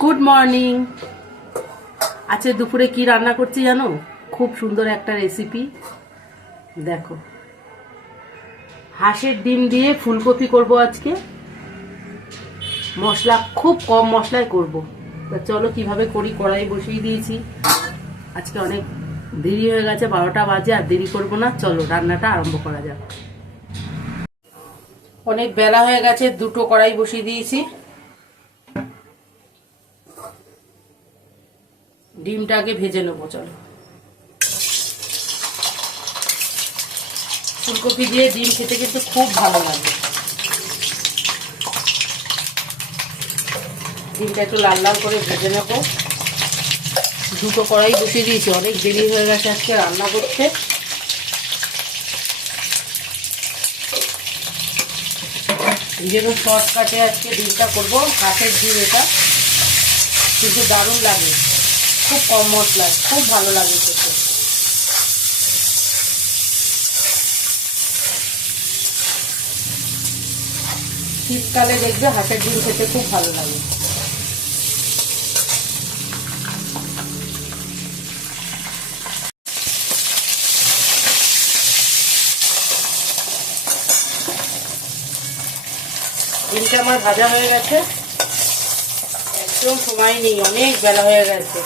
Good morning আজকে দুপুরে কি রান্না করছি জানো? খুব সুন্দর একটা রেসিপি দেখো। হাঁসের ডিম দিয়ে ফুলকপি করব আজকে। মশলা, খুব কম মশলায় করব। তা চলো কীভাবে করি? কড়াই বসিয়ে দিয়েছি। আজকে অনেক দেরি হয়ে গেছে, বারোটা বাজে, আর দেরি করব না। চলো, রান্নাটা আরম্ভ করা যাক। অনেক বেলা হয়ে গেছে, দুটো কড়াই বসিয়ে দিয়েছি। ডিমটা আগে ভেজে নেব, চলো। ফুলকপি দিয়ে ডিম খেতে কিন্তু খুব ভালো লাগে। ডিমটা একটু লাল লাল করে ভেজে নেব। দুটো কড়াই বসিয়ে দিয়েছি, অনেক দেরি হয়ে গেছে আজকে রান্না করতে। যেন শর্টকাটে আজকে ডিমটা করব, কাঠের ডিম এটা। কিন্তু দারুণ লাগে। খুব কম মশলায় খুব ভালো লাগে খেতে। শীতকালে দেখবে হাঁসের ডিম খেতে খুব ভালো লাগে। ডিমটা আমার ভাজা হয়ে গেছে। একদম সময় নেই, অনেক বেলা হয়ে গেছে।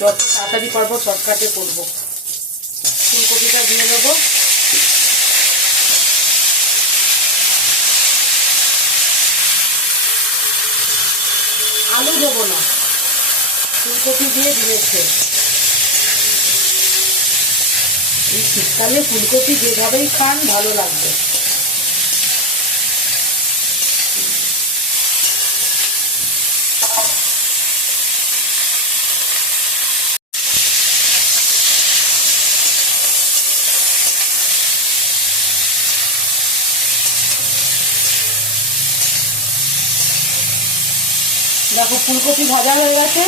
যত তাড়াতাড়ি পারব শর্টকাটে করব। ফুলকপিটা দিয়ে দেবো। আলু দেবো না। ফুলকপি দিয়ে দিয়েছে। এই শীতকালে ফুলকপি যেভাবেই খান, ভালো লাগবে। দেখো, ফুলকপি ভাজা হয়ে গেছে।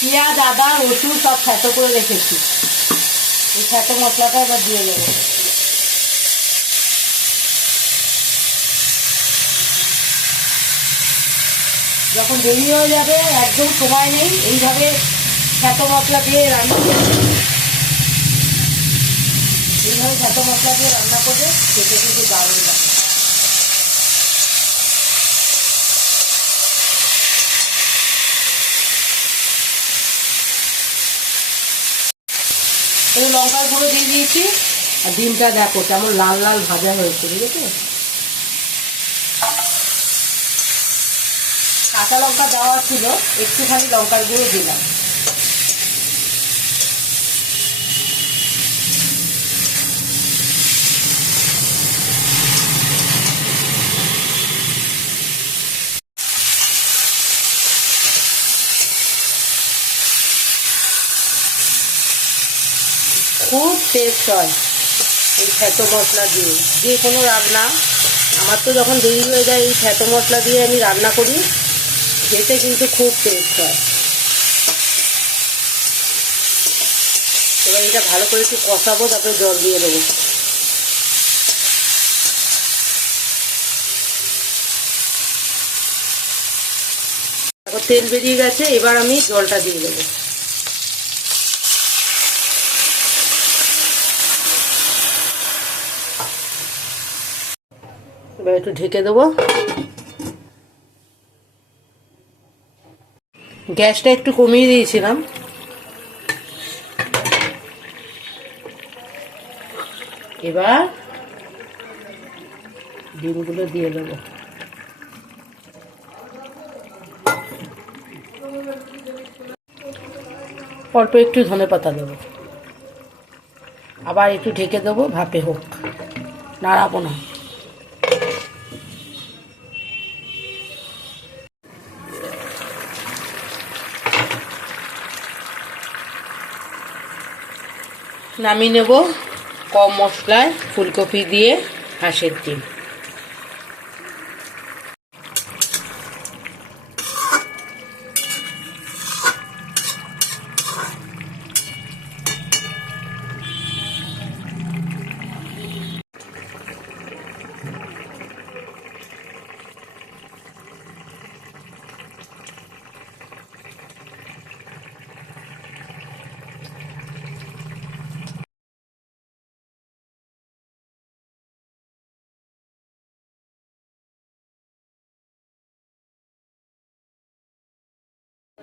পেঁয়াজ, আদা, রসুন সব ফ্যাটো করে রেখেছি। এই ফ্যাটো মশলাটা এবার দিয়ে দেবো। যখন দেরি হয়ে যাবে, একদম সময় নেই, এইভাবে ফ্যাটো মশলা দিয়ে রান্না এইভাবে ফ্যাটো মশলা দিয়ে রান্না করবে খেতে কিন্তু দারুণ লাগে এই লঙ্কার গুঁড়ো দিয়ে দিয়েছি, আর ডিমটা দেখো কেমন লাল লাল ভাজা হয়েছে, বুঝেছ? কাঁচা লঙ্কা দেওয়া ছিল, একটুখানি লঙ্কার গুঁড়ো দিলাম। খুব টেস্ট হয় এই ফ্যাটো মশলা দিয়ে। যে কোনো রান্না, আমার তো যখন দেরি হয়ে যায় এই ফ্যাটো মশলা দিয়ে আমি রান্না করি, খেতে কিন্তু খুব টেস্ট হয়। এবার এটা ভালো করে একটু কষাবো, তারপরে জল দিয়ে দেবো। তেল বেরিয়ে গেছে, এবার আমি জলটা দিয়ে দেবো। এবার একটু ঢেকে দেবো। গ্যাসটা একটু কমিয়ে দিয়েছিলাম। এবার ডিমগুলো দিয়ে দেবো। অল্প একটু ধনে পাতা দেবো। আবার একটু ঢেকে দেবো, ভাপে হোক। নাড়াবো না। নামিয়ে নেব। কম মশলায় ফুলকপি দিয়ে হাঁসের ডিম।